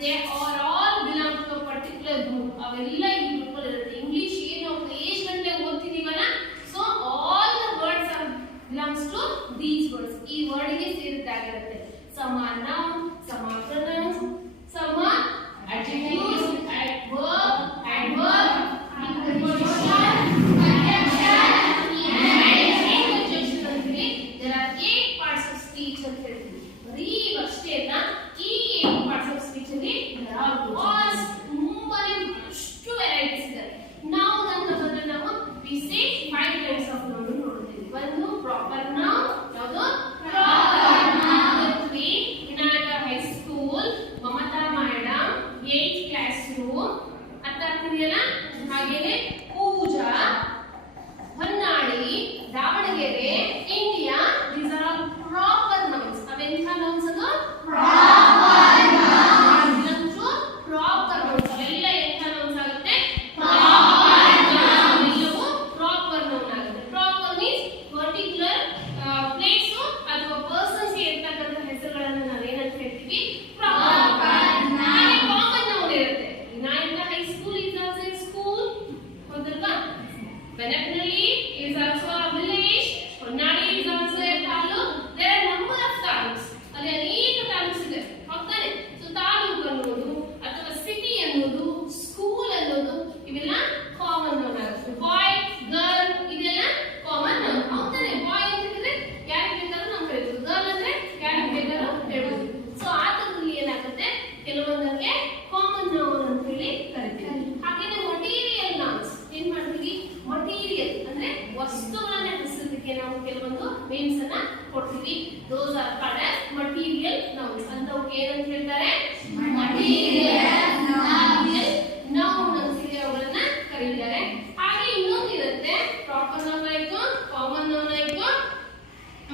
They are all belong to a particular group. ಅವೆಲ್ಲ ಈ group ಅಲ್ಲಿ ಇರುತ್ತೆ. ಇಂಗ್ಲಿಷ್ ಏನು ಏಜ್ ಗಂಟೆ ಓದ್ತಿದೀವಲ್ಲ, so all the words are belongs to these words. ಈ ವರ್ಡ್ ಗೆ ಸೇರಿದ್ದಾಗಿರುತ್ತೆ. Some are noun, some are pronouns, some are adjectives, adverb, there are 8 parts of speech ಅಂತ ಹೇಳ್ತೀವಿ. ಬರೀ ಅಷ್ಟೇ ಅಲ್ಲ, ಈ 8 parts of speech ಅಲ್ಲಿ there are ತುಂಬಾನೇ ಅಷ್ಟು ವೆರೈಟೀಸ್ ಇದೆ. ನಾವು ಅಂತ ಬಂದ್ರೆ ನಾವು we say 5 kinds of noun ನೋಡ್ತೀವಿ. ಒಂದು ಪ್ರಾಪರ್ ನೌನ್, ಯಾವುದು proper noun. Vinayaka high school, Mamata madam, 8th class room ಅರ್ಥ ಆಗ್ತಿದೆಯಲ್ಲ. ಹಾಗೇನೆ Pooja, Honnali, Davanagere, India, these are all proper nouns. ಅವೆಂಥ nouns ಅದು ಪ್ರಾಪರ್ ನೌನ್. ಪ್ರಾಪರ್ ನೌನ್ಸ್ ಅವೆಲ್ಲ ಎಂಥ ನೌನ್ಸ್ ಆಗುತ್ತೆ? Proper noun. ಎಲ್ಲವೂ ಪ್ರಾಪರ್ ನೌನ್ ಆಗುತ್ತೆ. ಪ್ರಾಪರ್ ಮೀನ್ಸ್ ಪರ್ಟಿಕ್ಯುಲರ್ ಪ್ಲೇಸ್ ಅಥವಾ ಪರ್ಸನ್ಸ್ ಗೆ ಇರ್ತಕ್ಕಂಥ ಹೆಸರುಗಳನ್ನು ನಾವು ಏನಂತ ಹೇಳ್ತೀವಿ? Proper noun. ಕಾಮನ್ ನೌನ್ ಇರುತ್ತೆ. Vinayaka high school is also a school, ಹೌದಲ್ವಾ? Benapnali is also a village. Honnadi is also a taluk. There are number of taluks. ಅಲ್ಲಿ ಅನೇಕ ತಾಲೂಕ್ಸ್ ಇದೆ, ಹೌದಾನೆ? ಸೊ ತಾಲೂಕು ಅನ್ನೋದು ಅಥವಾ ಸಿಟಿ ಅನ್ನೋದು, ಸ್ಕೂಲ್ ಅನ್ನೋದು ಇವೆಲ್ಲ ಕಾಮನ್ ನೌನ್ ಆಗುತ್ತೆ. ಬಾಯ್, ಗರ್ಲ್ ಇದೆಲ್ಲ ಕಾಮನ್ ನೌನ್, ಹೌದಾನೆ? ಬಾಯ್ ಅಂತ ಹೇಳಿದ್ರೆ ಯಾರಿಗೆ ಬೇಕಾದ್ರೂ ನಾವು ಕರೀತೀವಿ, ಗರ್ಲ್ ಅಂದ್ರೆ ಯಾರಿಗೆ ಬೇಕಾದ್ರೂ ಹೇಳ್ಬೋದು. ಸೊ ಆ ತರದಲ್ಲಿ ಏನಾಗುತ್ತೆ, ಕೆಲವೊಂದಕ್ಕೆ ಕಾಮನ್ ನೌನ್ ಅಂತ ಹೇಳಿ ಕರಿತೀವಿ. ಹಾಗೇನೆ ಮಟೀರಿಯಲ್ ನೌನ್ಸ್ ಏನ್ ಮಾಡ್ತೀವಿ? ಮಟೀರಿಯಲ್ ಅಂದ್ರೆ ವಸ್ತುಗಳನ್ನ ಹೆಸರಿಸಲಿಕ್ಕೆ ನಾವು ಕೆಲವೊಂದು ನೇಮ್ಸ್ ಅನ್ನ ಕೊಡ್ತೀವಿ. those are called as material nouns. ಅಂತವಕ್ಕೆ ಏನಂತ ಹೇಳ್ತಾರೆ? ಮಟೀರಿಯಲ್ ನೌನ್ ಅಂತ ಹೇಳಿ ಅವುಗಳನ್ನ ಕರೀತಾರೆ. ಹಾಗೆ ಇನ್ನೊಂದು ಇರುತ್ತೆ, ಪ್ರಾಪರ್ ನೌನ್ ಆಯ್ತು, ಕಾಮನ್ ನೌನ್ ಆಯ್ತು,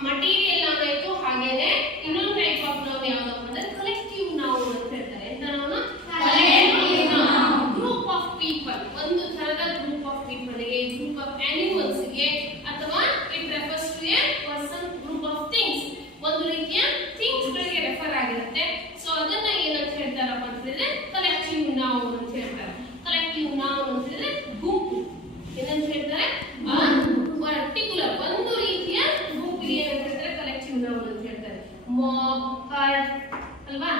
ಮಟೀರಿಯಲ್ ನೌನ್ ಆಯ್ತು. ಹಾಗೇನೆ ಇನ್ನೊಂದು ಟೈಪ್ ಆಫ್ ನೌನ್ ಯಾವ್ದಪ್ಪ ಅಂದ್ರೆ ಕಲೆಕ್ಟಿವ್ ನೌನ್ ಅಂತ ಹೇಳ್ತಾರೆ. ಎಂತ noun? Collective noun. Group of people, ಒಂದು ತರದ ಗ್ರೂಪ್ ಆಫ್ ಪೀಪಲ್ ಗೆ, ಗ್ರೂಪ್ ಆಫ್ ಅನಿಮಲ್ಸ್ ಗೆ, ಅಥವಾ it refers to a person, group of things, ಒಂದು ರೀತಿಯ ಥಿಂಗ್ಸ್ ಗಳಿಗೆ ರೆಫರ್ ಆಗಿರುತ್ತೆ. ಸೊ ಅದನ್ನ ಏನಂತ ಹೇಳ್ತಾರಪ್ಪ ಅಂತ ಹೇಳಿದ್ರೆ ಕಲೆಕ್ಟಿವ್ ನೌನ್ ಅಂತ ಹೇಳ್ತಾರೆ. ಕಲೆಕ್ಟಿವ್ ನೌನ್ ಅಂತ ಹೇಳಿದ್ರೆ ಗುಂಪು. ಏನಂತ ಹೇಳ್ತಾರೆ? ಪರ್ಟಿಕ್ಯುಲರ್ ಒಂದು ರೀತಿಯ ಗುಂಪಿಗೆ ಏನಂತ ಹೇಳ್ತಾರೆ? ಕಲೆಕ್ಟಿವ್ ನೌನ್ ಅಂತ ಹೇಳ್ತಾರೆ. ಮಾಬ್, ಹರ್ಡ್ ಅಲ್ವಾ?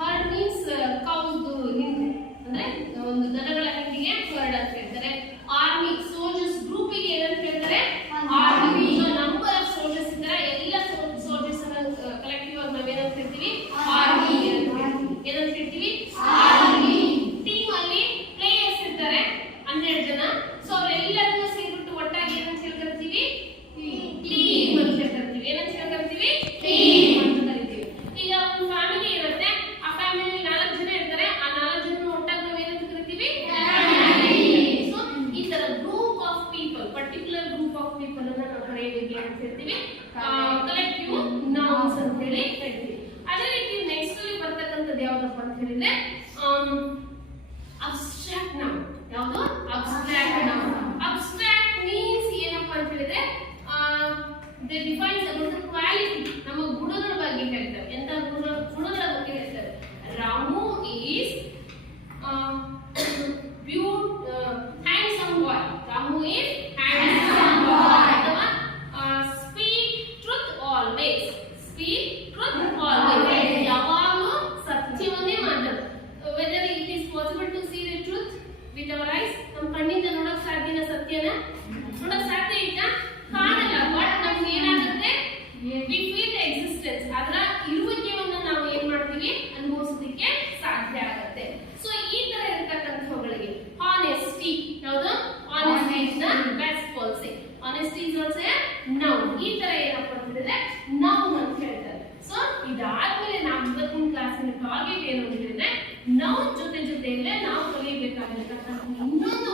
ಹರ್ಡ್ ಮೀನ್ಸ್ ಕೌದು ಹಿಂದೆ, ಅಂದ್ರೆ ಒಂದು ದನಗಳ ಹಿಂದಿಗೆ ಹರ್ಡ್ ಅಂತ ಹೇಳ್ತಾರೆ. ಆರ್ಮಿ, ಸೋಲ್ಜರ್ಸ್ ಗ್ರೂಪಿಗೆ ಏನಂತ ಹೇಳ್ತಾರೆ? ಆರ್ಮಿ. ನಂಬರ್ ಆಫ್ ಸೋಲ್ಜರ್ಸ್ ಇದ್ದಾರೆ, ಎಲ್ಲ ಸೋಲ್ಜರ್ಸ್ ಅನ್ನ ಕಲೆಕ್ಟಿವ್ ಆಗಿ ನಾವೇನಂತ ಹೇಳ್ತೀವಿ? ಆರ್ಮಿ ಏನಂತ ಹೇಳ್ತೀವಿ? ಆರ್ಮಿ. ಟೀಮ್ ಅಲ್ಲಿ ಪ್ಲೇಯರ್ಸ್ ಇರ್ತಾರೆ 12 ಜನ. ಸೊ ಅವರೆಲ್ಲರೂ ಸೇರ್ಬಿಟ್ಟು ಒಟ್ಟಾಗಿ ಏನಂತ ಹೇಳ್ಕರ್ತೀವಿ? ಟೀಮ್ ಅಂತ ಹೇಳ್ಕರ್ತೀವಿ. ಏನಂತ ಹೇಳ್ಕರ್ತೀವಿ? ಟೀಮ್ ಅಂತ ಕರಿತೀವಿ. ಈಗ ಒಂದು ಫ್ಯಾಮಿಲಿ ಇರುತ್ತೆ, ಆ ಫ್ಯಾಮಿಲಿ 4 ಜನ ಇರ್ತಾರೆ, ಆ 4 ಜನ ಒಟ್ಟಾಗಿ ನಾವು ಏನಂತ ಕರಿತೀವಿ? ಸೊ ಈ ತರ group of people, particular group of people ಅನ್ನ ನಾವು ಕರೆಯೋದಕ್ಕೆ ಅಂತ ಹೇಳ್ತೀವಿ ಕಲೆಕ್ಟಿವ್ ನೌನ್ಸ್ ಅಂತ ಹೇಳಿ ಹೇಳ್ತೀವಿ. ಅದೇ ರೀತಿ ನೆಕ್ಸ್ಟ್ ಅಲ್ಲಿ ಬರ್ತಕ್ಕಂಥದ್ದು ಯಾವ್ದಪ್ಪ ಅಂತ ಹೇಳಿದ್ರೆ ಅಬ್ಸ್ಟ್ರಾಕ್ಟ್ ನೌನ್. ಯಾವುದು? Abstract noun. ಅಬ್ಸ್ಟ್ರಾಕ್ಟ್ ಮೀನ್ಸ್ ಏನಪ್ಪಾ ಅಂತ ಹೇಳಿದ್ರೆ they defines about the quality, ನಮ್ಮ ಗುಣಗಳ ಬಗ್ಗೆ ಹೇಳ್ತಾರೆ. ಎಂತ ಗುಣಗಳ ಬಗ್ಗೆ ಹೇಳ್ತಾರೆ? Ramu is handsome boy. Ramu is handsome boy. ಅಥವಾ speak truth always. Speak truth always. ಯಾವಾಗಲೂ ಸತ್ಯವನ್ನೇ ಮಾತಾಡು. Whether it is possible to see the truth with our eyes, ನಮ್ಮ ಕಣ್ಣಿಂದ ನೋಡಕ್ ಸಾಧ್ಯನಾ? ಸತ್ಯನ ನೋಡಕ್ ಸಾಧ್ಯ ಇಲ್ಲ, ಕಾಣಲ್ಲ. ಬಟ್ ನಮ್ಗೆ ಏನಾಗುತ್ತೆ? we feel the existence. ಅದರ ಇರುವಿಕೆಯನ್ನು ನಾವು ಏನ್ ಮಾಡ್ತೀವಿ? ಅನುಭವಿಸೋದಕ್ಕೆ ಸಾಧ್ಯ ಆಗುತ್ತೆ. ಸೊ ಈ ತರ ಇರತಕ್ಕಂಥವುಗಳಿಗೆ honesty, ಯಾವುದು? honesty is the best policy. honesty is also a noun. ಈ ತರ ಏನಪ್ಪ ಅಂತ ಹೇಳಿದ್ರೆ noun ಅಂತ ಹೇಳ್ತಾರೆ. ಸೊ ಇದಾದ್ಮೇಲೆ ನಾವು ಇವತ್ತಿನ ಕ್ಲಾಸಿನ ಟಾರ್ಗೆಟ್ ಏನು ಅಂತ ಹೇಳಿದ್ರೆ noun ಜೊತೆಗೆ ನಾವು ಕಲಿಯಬೇಕಾಗಿರ್ತಕ್ಕಂಥ ಇನ್ನೊಂದು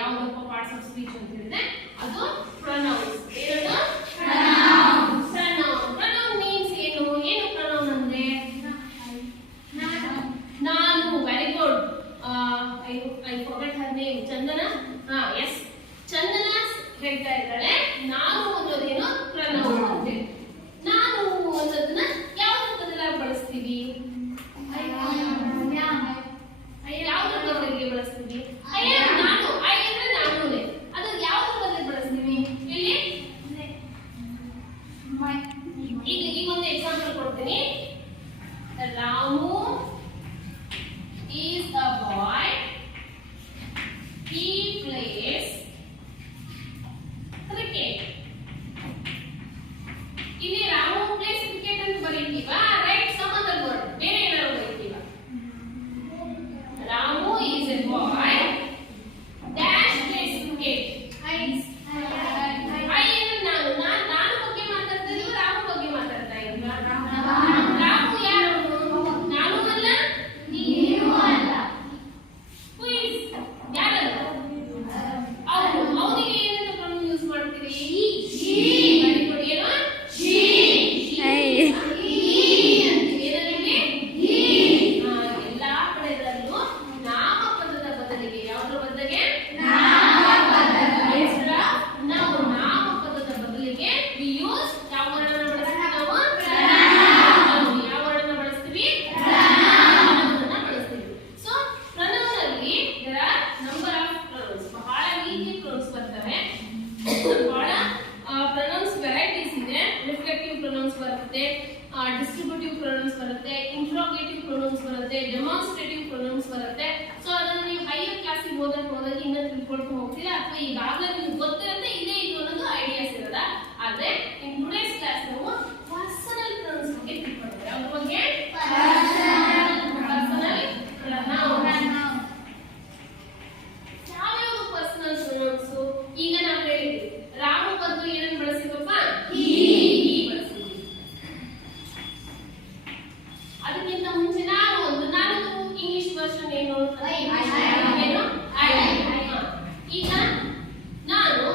ಯಾವ್ದಪ್ಪ ಪಾರ್ಟ್ಸ್ ಆಫ್ ಸ್ಪೀಚ್ ಅಂತ ಹೇಳಿದ್ರೆ ಅದು pronouns. ಏನದು? pronouns. pronoun means ಏನು? pronoun ಅಂದ್ರೆ ನಾನು. Very good. I forgot her name. Chandana. yes, ಚಂದನ ಹೇಳ್ತಾ ಇದ್ದಾಳೆ ನಾನು ಅನ್ನೋದೇನು pronoun ಅಂತ. ನಾನು ಅನ್ನೋದನ್ನ ಯಾವ ಬದಲಾಗಿ ಬಳಸ್ತೀವಿ? ಬರುತ್ತೆ, ಡಿಸ್ಟ್ರಿಬ್ಯೂಟಿವ್ ಪ್ರೊನೌನ್ಸ್ ಬರುತ್ತೆ, ಇಂಟ್ರೋಗೇಟಿವ್ ಪ್ರೊನೌನ್ಸ್ ಬರುತ್ತೆ, ಡೆಮಾನ್ಸ್ಟ್ರೇಟಿವ್ ಪ್ರೊನೌನ್ಸ್ ಬರುತ್ತೆ. ಸೊ ಅದನ್ನ ನೀವು ಹೈಯರ್ ಕ್ಲಾಸಿಗೆ ಹೋದಾಗ ಇನ್ನೂ ತಿಳ್ಕೊಳ್ತಾ ಹೋಗ್ತೀರಾ, ಅಥವಾ ಈಗಾಗಲೇ ನಿಮ್ಗೆ ಗೊತ್ತಿರುತ್ತೆ ಇದೇ ಇದು ಅನ್ನೋದು ಐಡಿಯಾಸ್ ಇರಲ್ಲ. ಆದ್ರೆ ಇನ್ ಟುಡೇಸ್ ಕ್ಲಾಸ್ ನಾವು ಪರ್ಸನಲ್ ಪ್ರೊನೌನ್ಸ್ ಬಗ್ಗೆ ತಿಳ್ಕೊಂಡ್ರೆ ಅದ್ರ ಬಗ್ಗೆ ಪರ್ಸನಲ್ ಯಾವ್ಯಾವ ಪರ್ಸನಲ್ ಪ್ರೊನೌನ್ಸ್ ಈಗ ನಾವು ಹೇಳಿದ್ವಿ. ರಾಮು ಬದಲು ಏನನ್ನು ಬಳಸಿದಪ್ಪ? ಹಿ ಬಳಸಿದ್ವಿ. ಅದಕ್ಕಿಂತ ಮುಂಚೆ ನಾನು ಇಂಗ್ಲಿಷ್ ವರ್ಷನ್ ಏನು? ಏನು? ಈಗ ನಾನು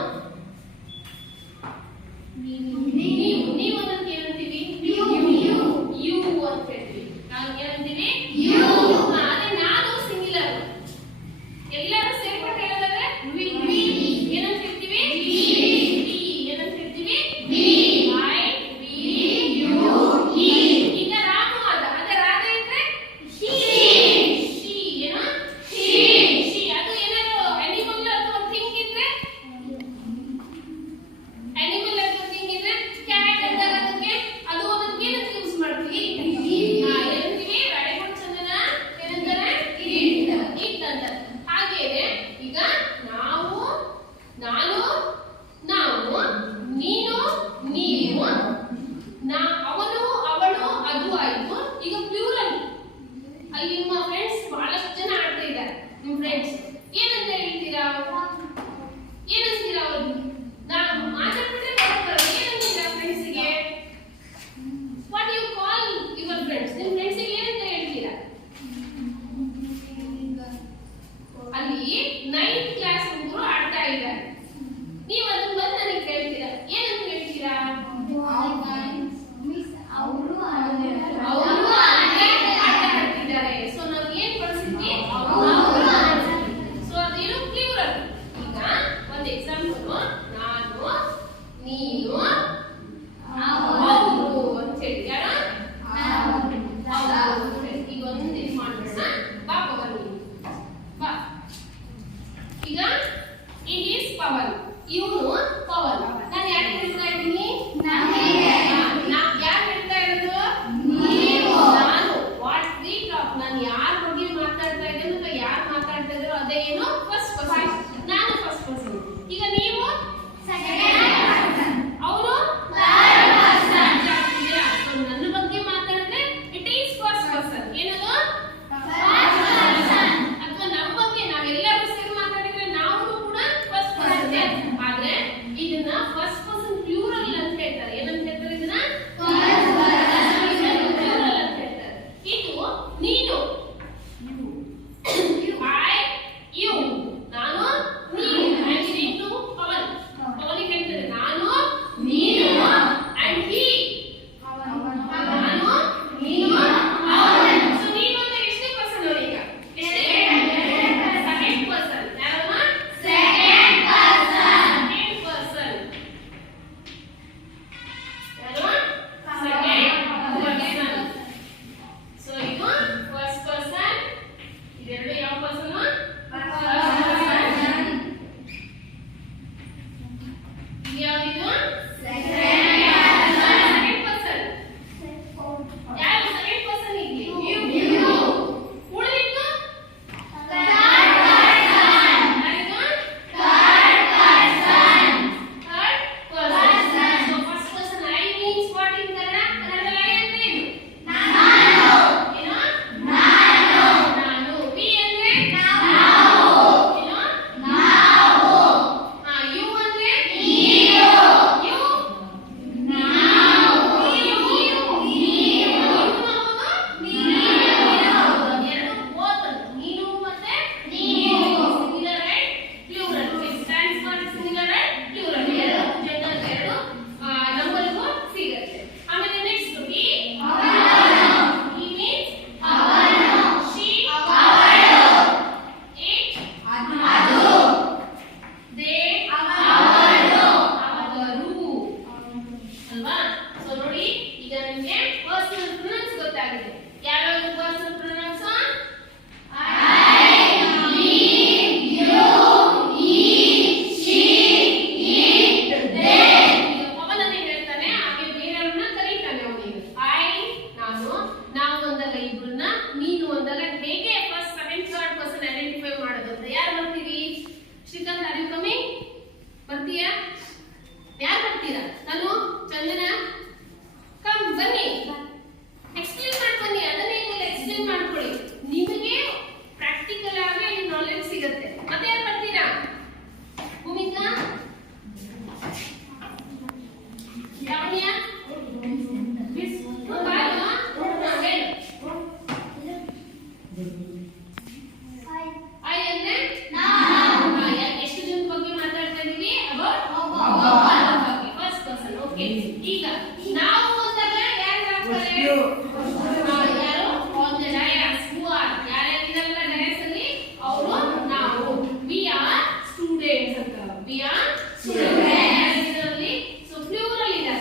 ಯಾರು on the dais who are ಯಾರ್ಯಾರಿರಲ್ಲ dais ಅಲ್ಲಿ ಅವರು ನಾವು we are students ಅಂತ we are students ಇದರಲ್ಲಿ ಸೊ ಪ್ಲೂರಲ್ ಇದೆ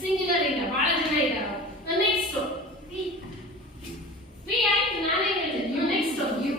ಸಿಂಗುಲರ್ ಇಲ್ಲ ಬಹಳ ಜನ ಇದ್ದಾರೆ ನೆಕ್ಸ್ಟ್ we ಆಯ್ತು ನಾನೇ ಹೇಳಿದೆ next you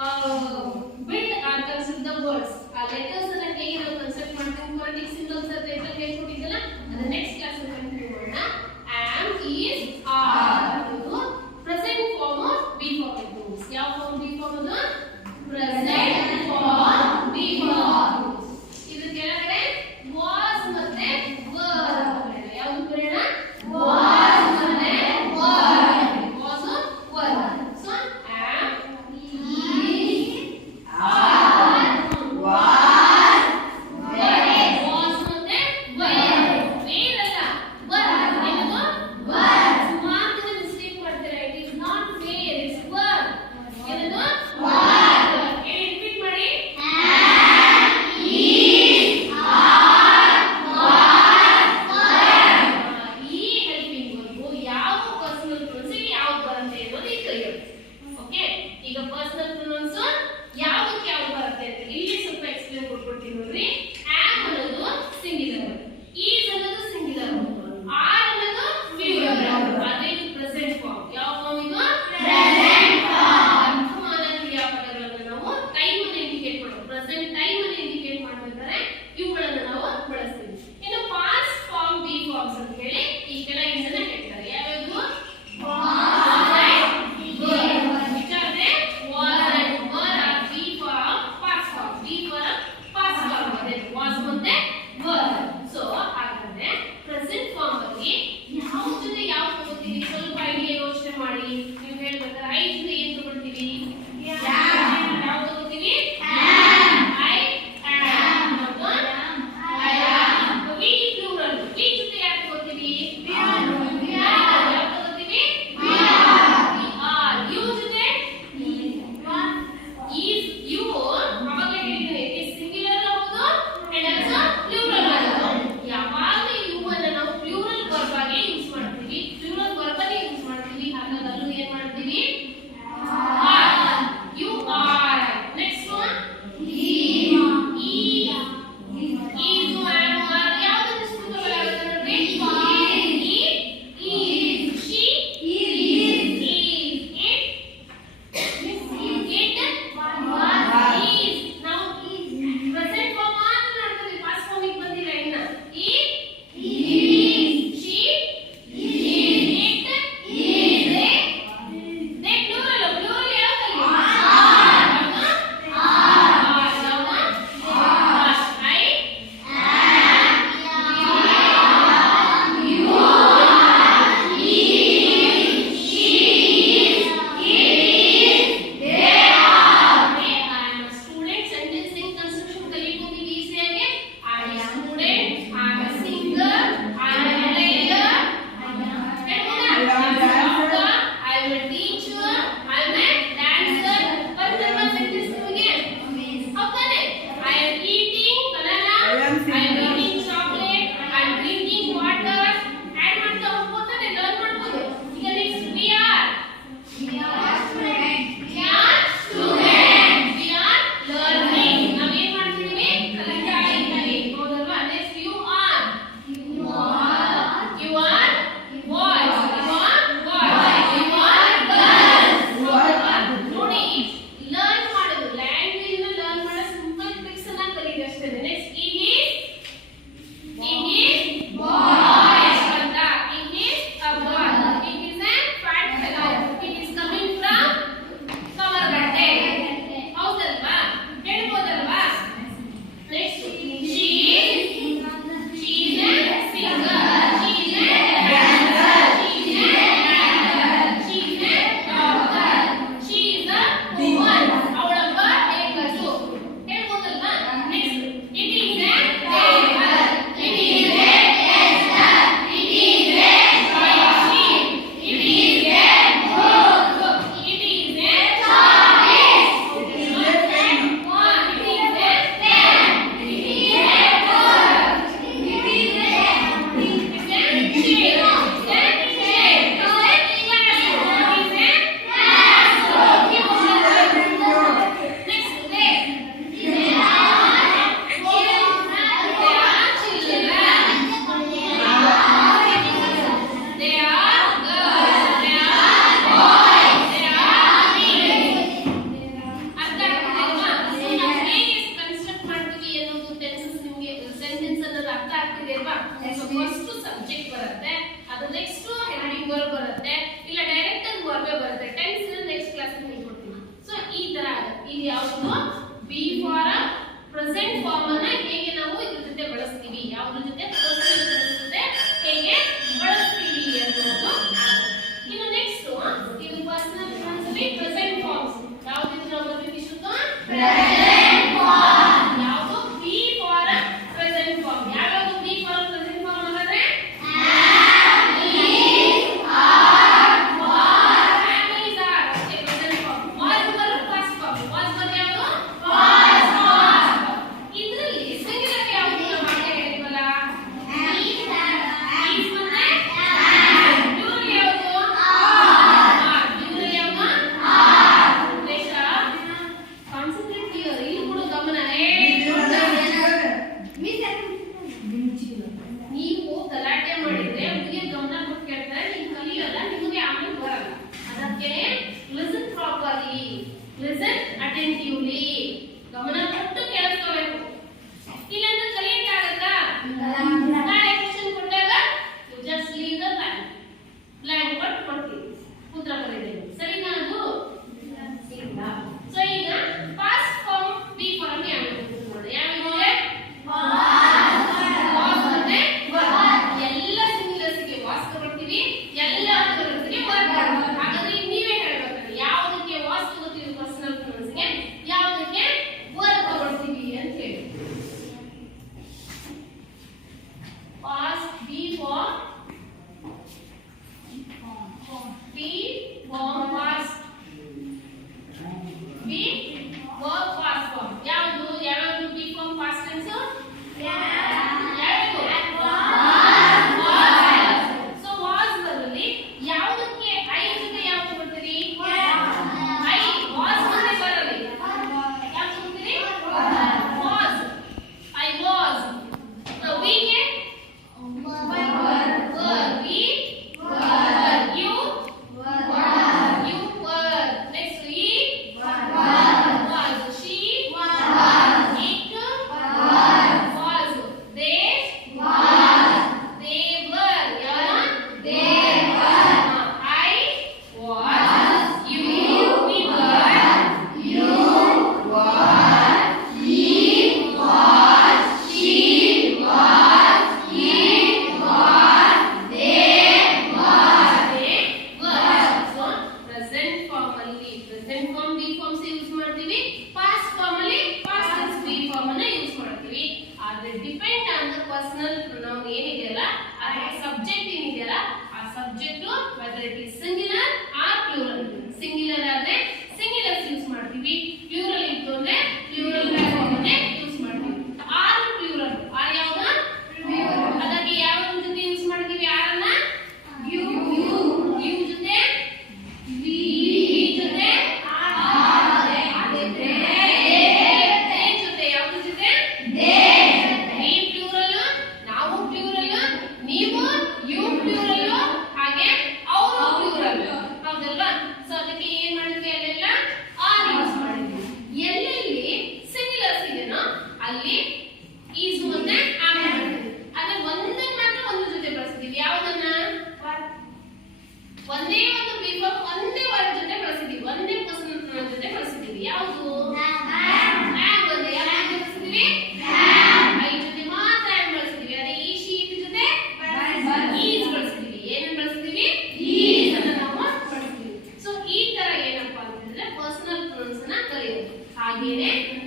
build or construct the words. ಆ ಲೆಟರ್ಸ್ ಅನ್ನ ಹೇಗೆ ನಾವು ಕನ್ಸ್ಟ್ರಕ್ಟ್ ಮಾಡ್ತೀವಿ ಫೋನೆಟಿಕ್ ಸಿಂಬಲ್ಸ್ ಅಂತ ಇದ್ರಲ್ಲಿ ಹೇಳ್ಕೊಟ್ಟಿದ್ದಲ್ಲ ಅದು ನೆಕ್ಸ್ಟ್ ಕ್ಲಾಸ್ ಅಲ್ಲಿ ಕಂಟಿನ್ಯೂ ಮಾಡೋಣ. am is are ಇದು present form of be form rules. ಯಾವ ಫಾರ್ಮ್ ಬಿ ಫಾರ್ಮ್ ಅದು ಪ್ರೆಸೆಂಟ್ ಫಾರ್ಮ್ ಬಿ ಫಾರ್ಮ್. ಇದು ಕೆಳಗಡೆ was ಮತ್ತೆ were ಅಂತ ಬರೆಯೋಣ. ಯಾವುದು ಬರೆಯೋಣ was ಮತ್ತೆ were. was were. So am is are was ಮತ್ತೆ were. were ಅಲ್ಲ were. ಏನದು were. ಸುಮಾರು ಜನ ಮಿಸ್ಟೇಕ್ ಮಾಡ್ತಾರೆ. it is not were, it's were. ಏನದು were. ಏನು ರಿಪೀಟ್ ಮಾಡಿ ಈ ಹೆಲ್ಪಿಂಗ್ ವರ್ಬು ಯಾವ ಪರ್ಸನಲ್ ಪ್ರೊನೌನ್ಸ್ ಯಾವ ಬರುತ್ತೆ ಅನ್ನೋದು ಈಗ ಕಲಿಯೋಣ. ಓಕೆ, ಈಗ ಪರ್ಸನಲ್ ಪ್ರೊನೌನ್ಸ್ ಯಾವಕ್ಕೆ ಯಾವ ಬರುತ್ತೆ ಅಂತ ಇಲ್ಲಿ ಸ್ವಲ್ಪ ಎಕ್ಸ್ಪ್ಲೇನ್ ಕೊಟ್ಬಿಡ್ತೀನಿ ನೋಡ್ರಿ. ಆಮ್ ಅನ್ನೋದು ಸಿಂಗ್ಯುಲರ್, ಈಸ್ ಅನ್ನೋದು ಸಿಂಗ್ಯುಲರ್, ಆರ್ ಅನ್ನೋದು ಪ್ಲೂರಲ್. ಅದೇ ಪ್ರೆಸೆಂಟ್ ಫಾರ್ಮ್. ಯಾವ ಫಾರ್ಮ್ ಇದು ಪ್ರೆಸೆಂಟ್ ಫಾರ್ಮ್. ವರ್ತಮಾನ ಕ್ರಿಯಾಪದಗಳನ್ನು ನಾವು ಟೈಮ್ ಅನ್ನು ಇಂಡಿಕೇಟ್ ಮಾಡೋದು, ಪ್ರೆಸೆಂಟ್ ಟೈಮ್ ಅನ್ನು ಇಂಡಿಕೇಟ್ ಮಾಡಬೇಕಾದ್ರೆ ಇವುಗಳನ್ನು ನಾವು ಬಳಸ್ತೀವಿ. ಇನ್ನು ಪಾಸ್ಟ್ ಫಾರ್ಮ್ ಬಿ ಫಾರ್ಮ್ಸ್ ಅಂತ ಹೇಳಿ ಈ ಕೆಳಗಿಂದ ಹೇಳ್ತಾರೆ. ಯಾವ್ಯಾವುದು was and were. which are they? was and were ಅಟೆಂಟಿವ್ಲಿ ಗಮನ ಕೊಟ್ಟು ಕೇಳಿಸ್ಕೋಬೇಕು. ಇಲ್ಲಾಂದ್ರೆ ಕಲಿಯಕ್ಕಾಗತ್ತಾ? ನಾಳೆ ಕ್ವೆಶ್ಚನ್ ಕೊಟ್ಟಾಗ you just leave the blank. Blank ಕೊಟ್ಟು ಕೊಡ್ತೀವಿ, ಉತ್ತರ ಬರೀಬೇಕು. ಸರಿನಾ ಅದು? ಇಲ್ಲ. ಸೊ ಈಗ ಪಾಸ್ಟ್ ಫಾರ್ಮ್ ಬಿ ಫಾರ್ಮ್ ಯಾವುದು ನೋಡಿ. ಯಾವಿದೆ? ವಾಸ್ ಮತ್ತೆ ವರ್ಕ್. ಎಲ್ಲ ಸಿಂಗ್ಯುಲರ್ಸ್ ಗೆ ವಾಸ್ ತಗೊಳ್ತೀವಿ, ಎಲ್ಲ ಪ್ಲೂರಲ್ಸ್ ಗೆ ವರ್ಕ್ ತಗೊಳ್ತೀವಿ. ಹಾಗಾದ್ರೆ ನೀವೇ ಹೇಳ್ಬೇಕು ಯಾವುದಕ್ಕೆ ವಾಸ್ ತಗೊಳ್ತೀವಿ ಪರ್ಸನಲ್ ಪ್ರೊನೌನ್ಸ್ ಗೆ, ಯಾವುದಕ್ಕೆ ವರ್ಕ್ ತಗೊಳ್ತೀವಿ ಅಂತ ಹೇಳಿ. Past be form past be work past form ಯಾವುದು? ಯಾವುದು be form past tense? So was ಬರಲಿ. ಯಾವುದಕ್ಕೆ ಐ ಜೊತೆ ಯಾವುದು ಬರ್ತೀರಿ? ಐ ವಾಸ್ ಮತ್ತೆ ಬರಲಿ. ಯಾವುದು ಬರ್ತೀರಿ? Was. I was. So we ಗೆ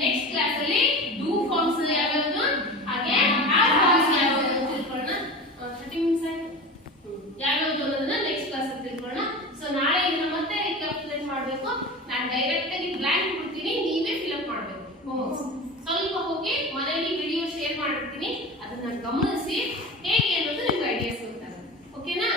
ನೆಕ್ಸ್ಟ್ ಕ್ಲಾಸ್ ಅಲ್ಲಿ ಡೂ ಫಾರ್ಮ್ಸ್ ಯಾವ್ಯಾವುದು ಹಾಗೆ ಹ್ಯಾವ್ ಫಾರ್ಮ್ಸ್ ಯಾವ್ಯಾವುದು ತಿಳ್ಕೊಳ್ಳೋಣ. 30 ಮಿನಿಟ್ಸ್ ಆಯ್ತು. ಯಾವ್ಯಾವುದು ಅನ್ನೋದನ್ನ ನೆಕ್ಸ್ಟ್ ಕ್ಲಾಸ್ ಅಲ್ಲಿ ತಿಳ್ಕೊಳ್ಳೋಣ. ಸೊ ನಾಳೆ ಇದನ್ನ ಮತ್ತೆ ರಿಕ್ಯಾಪ್ಯುಲೇಟ್ ಮಾಡಬೇಕು. ನಾನು ಡೈರೆಕ್ಟ್ ಆಗಿ ಬ್ಲ್ಯಾಂಕ್ ಕೊಡ್ತೀನಿ, ನೀವೇ ಫಿಲ್ ಅಪ್ ಮಾಡಬೇಕು ಹೋಮ್ವರ್ಕ್ಸ್. ಸ್ವಲ್ಪ ಹೋಗಿ ಮನೆಯಲ್ಲಿ ವಿಡಿಯೋ ಶೇರ್ ಮಾಡಿರ್ತೀನಿ, ಅದನ್ನ ಗಮನಿಸಿ ಹೇಗೆ ಅನ್ನೋದು ನಿಮ್ಗೆ ಐಡಿಯಾಸ್ ಗೊತ್ತಾಗುತ್ತೆ. ಓಕೆನಾ?